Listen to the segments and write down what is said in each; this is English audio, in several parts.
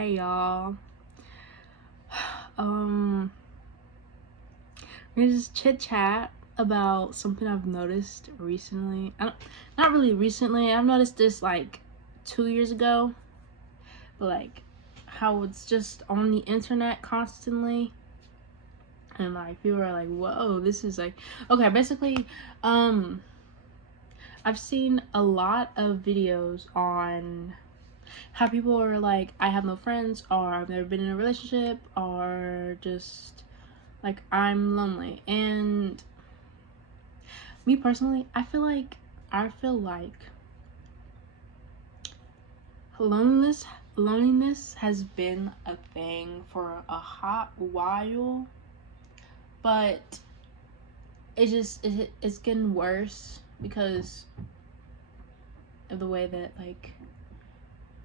Hey y'all. Um we're gonna just chit chat about something I've noticed recently. Not really recently. I've noticed this like 2 years ago, but like how it's just on the internet constantly, and like people are like, "Whoa, this is like okay." Basically, I've seen a lot of videos on how people are like, "I have no friends," or "I've never been in a relationship," or just like I'm lonely. And me personally, I feel like loneliness has been a thing for a hot while, but it's getting worse because of the way that like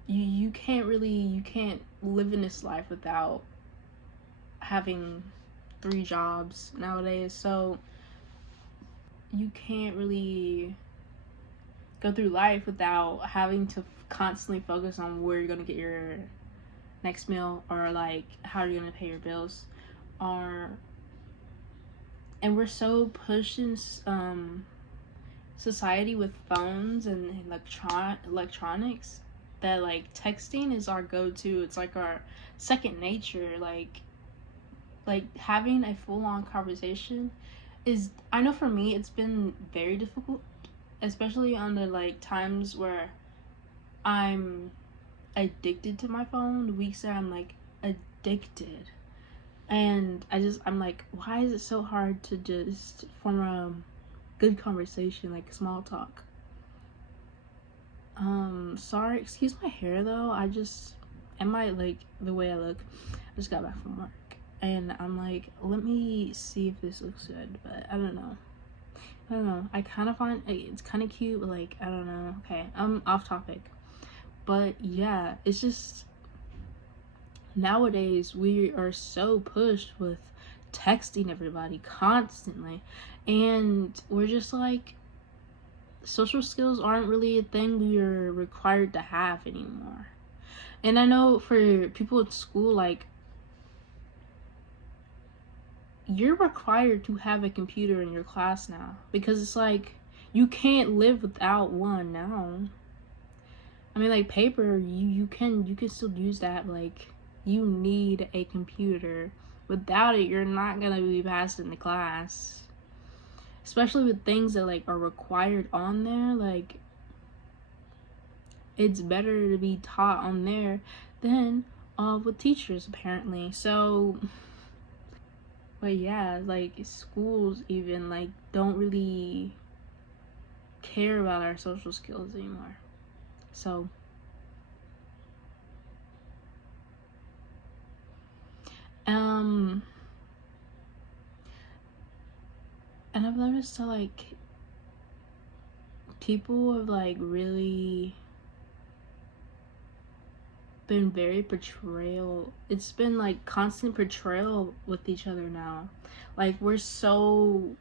you can't live in this life without having 3 jobs nowadays. So you can't really go through life without having to constantly focus on where you're gonna get your next meal, or like how you're gonna pay your bills, or and we're so pushed in society with phones and electronics that like texting is our go-to. It's like our second nature. Like having a full-on conversation is, I know for me it's been very difficult, especially on the like times where I'm addicted to my phone, the weeks that I'm like addicted. And I'm like, why is it so hard to just form a good conversation, like small talk? Sorry, excuse my hair though. Am I like the way I look? I just got back from work and I'm like, let me see if this looks good, but I don't know. I kind of find it's kind of cute, but like, I don't know. Okay, I'm off topic. But yeah, it's just nowadays we are so pushed with texting everybody constantly, and we're just like, social skills aren't really a thing we are required to have anymore. And I know for people at school, like, you're required to have a computer in your class now, because it's like you can't live without one now. I mean, like, paper, you can still use that. Like, you need a computer. Without it, you're not gonna be passing the class. Especially with things that like are required on there. Like, it's better to be taught on there than with teachers, apparently. So, but yeah, like schools even like don't really care about our social skills anymore. So um and I've noticed that like people have like really been very portrayal. It's been like constant portrayal with each other now. Like we're so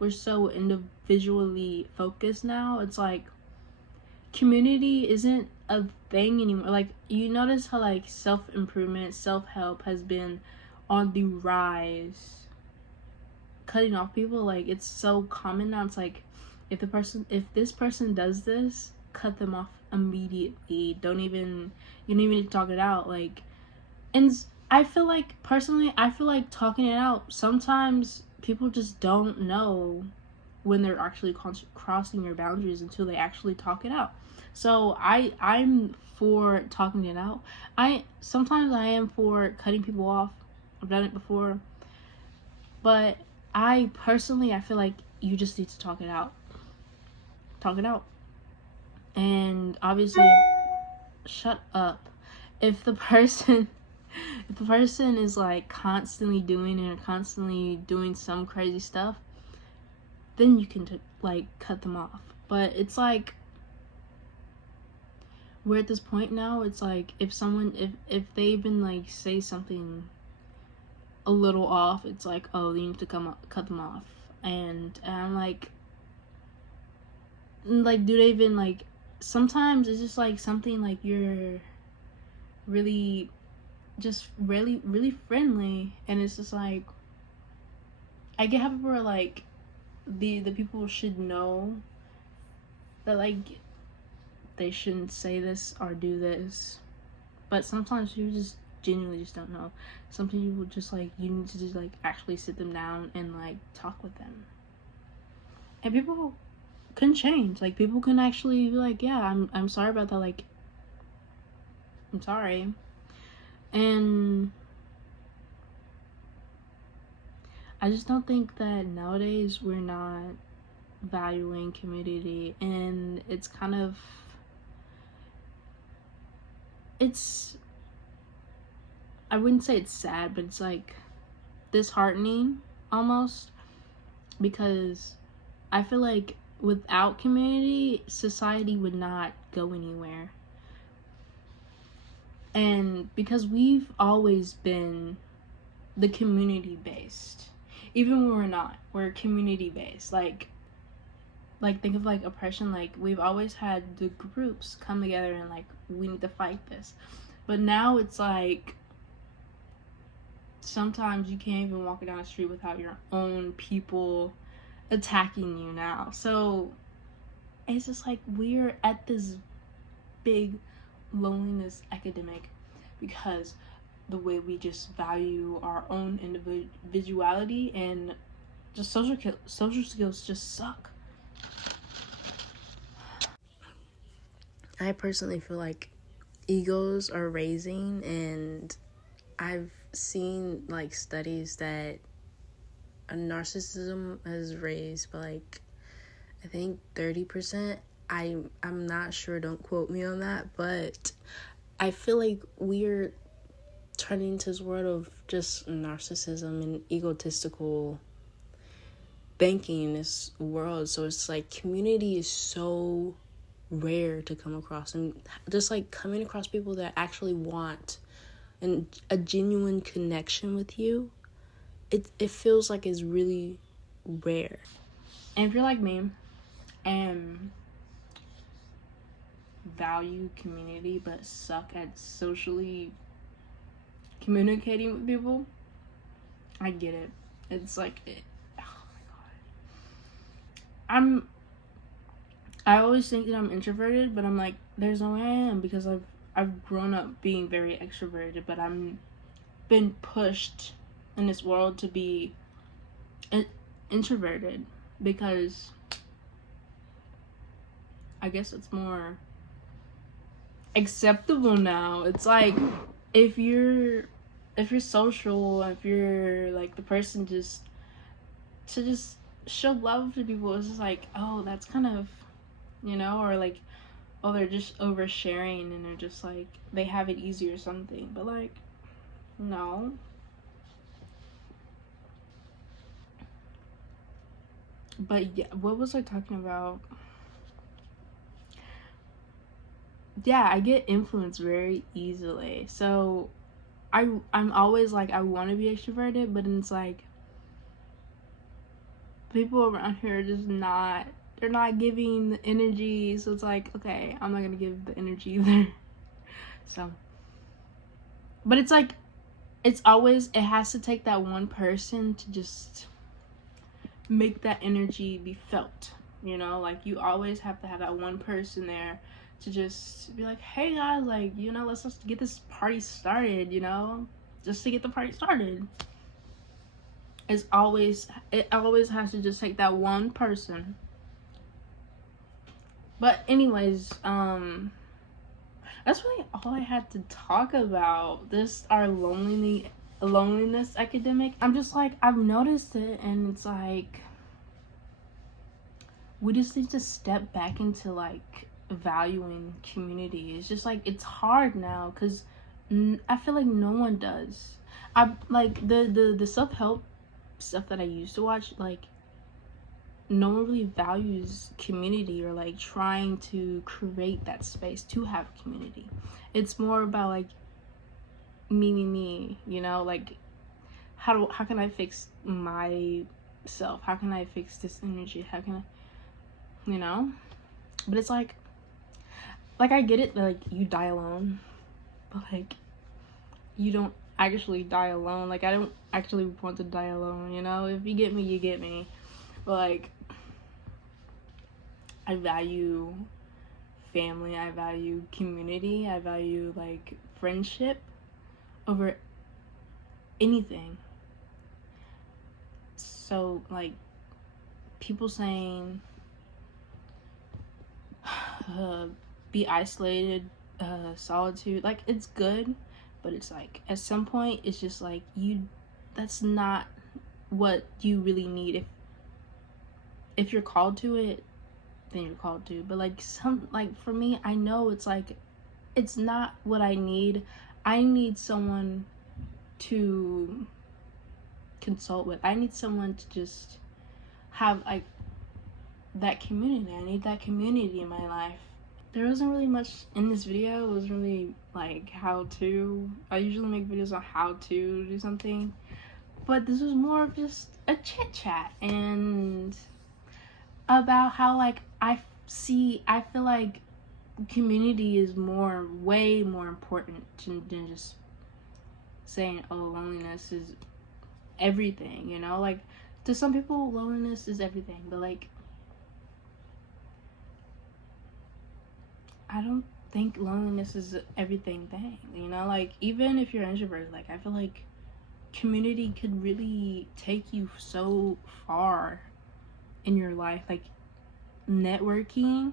individually focused now. It's like community isn't a thing anymore. Like, you notice how like self-improvement, self-help has been on the rise. Cutting off people, like, it's so common now. It's like, if this person does this, cut them off immediately. You don't even need to talk it out. Like, and I feel like, personally, I feel like talking it out, sometimes people just don't know when they're actually crossing your boundaries until they actually talk it out. So I'm for talking it out. I am for cutting people off. I've done it before, but I feel like you just need to talk it out. Talk it out. And obviously, shut up. If the person if the person is like constantly doing it or constantly doing some crazy stuff, then you can like cut them off. But it's like, we're at this point now. It's like, if they even like say something a little off, it's like, oh, you need to cut them off. And I'm like, do they even like, sometimes it's just like something like really, just really, really friendly. And it's just like, I get how people are like, the people should know that like they shouldn't say this or do this, but sometimes you just genuinely just don't know. Some people just like, you need to just like actually sit them down and like talk with them. And people can change. Like people can actually be like, yeah, I'm sorry about that. Like, I'm sorry. And I just don't think that nowadays we're not valuing community, and it's kind of, it's, I wouldn't say it's sad, but it's like disheartening almost, because I feel like without community, society would not go anywhere. And because we've always been the community based, even when we're not, we're community based. Like think of like oppression, like we've always had the groups come together and like, we need to fight this. But now it's like, sometimes you can't even walk down the street without your own people attacking you now. So it's just like, we're at this big loneliness epidemic because the way we just value our own individuality, and just social skills just suck. I personally feel like egos are raising, and I've seen like studies that a narcissism has raised by like, I think 30%. I'm not sure, don't quote me on that, but I feel like we're turning into this world of just narcissism and egotistical thinking in this world. So it's like, community is so rare to come across, and just like coming across people that actually want and a genuine connection with you, it feels like it's really rare. And if you're like me and value community but suck at socially communicating with people, I get it. It's like, oh my god, I always think that I'm introverted, but I'm like, there's no way I am, because I've grown up being very extroverted, but I'm been pushed in this world to be introverted, because I guess it's more acceptable now. It's like, if you're social, if you're like the person just to just show love to people, it's just like, oh, that's kind of, or like, oh, they're just oversharing and they're just like, they have it easy or something. But like, no. But yeah, what was I talking about? Yeah, I get influenced very easily. So I'm always like, I want to be extroverted, but it's like, people around here are just not, they're not giving the energy. So it's like, okay, I'm not gonna give the energy either. So, but it's like, it's always, it has to take that one person to just make that energy be felt, like, you always have to have that one person there to just be like, hey guys, like, let's just get this party started, just to get the party started. It always has to just take that one person. But anyways, that's really all I had to talk about. This, our loneliness epidemic. I'm just like, I've noticed it, and it's like, we just need to step back into like valuing community. It's just like, it's hard now, because I feel like no one does. I like the self-help stuff that I used to watch, like, no one really values community, or like trying to create that space to have community. It's more about like me, like, how can I fix myself? How can I fix this energy? How can I, but it's like I get it, like, you die alone, but like, you don't actually die alone. Like, I don't actually want to die alone, you know? If you get me, you get me. But, like, I value family, I value community, I value, like, friendship over anything. So, like, people saying be isolated, solitude, like, it's good, but it's like at some point it's just like that's not what you really need. If you're called to it, then you're called to. But like for me, I know it's like it's not what I need. I need someone to consult with. I need someone to just have like that community. I need that community in my life. There wasn't really much in this video. It was really like how to. I usually make videos on how to do something, but this was more of just a chit chat and about how like I feel like community is way more important than just saying, oh, loneliness is everything, you know? Like, to some people, loneliness is everything, but like, I don't think loneliness is everything thing, you know? Like, even if you're introverted, like, I feel like community could really take you so far in your life. Like, networking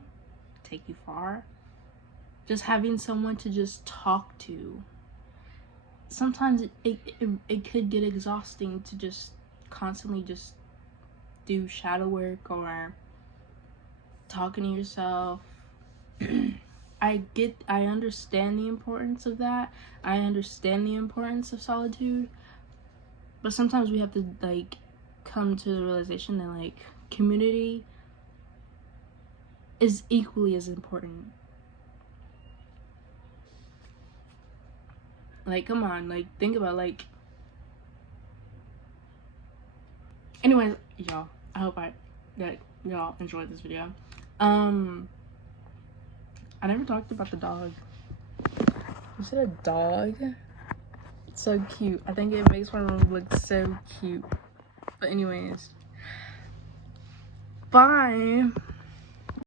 take you far. Just having someone to just talk to. Sometimes it could get exhausting to just constantly just do shadow work or talking to yourself. I understand the importance of that. I understand the importance of solitude. But sometimes we have to like come to the realization that like community is equally as important. Like, come on, like, think about, like, anyways, y'all, I hope that y'all enjoyed this video. I never talked about the dog. You said a dog? It's so cute. I think it makes my room look so cute. But anyways, bye.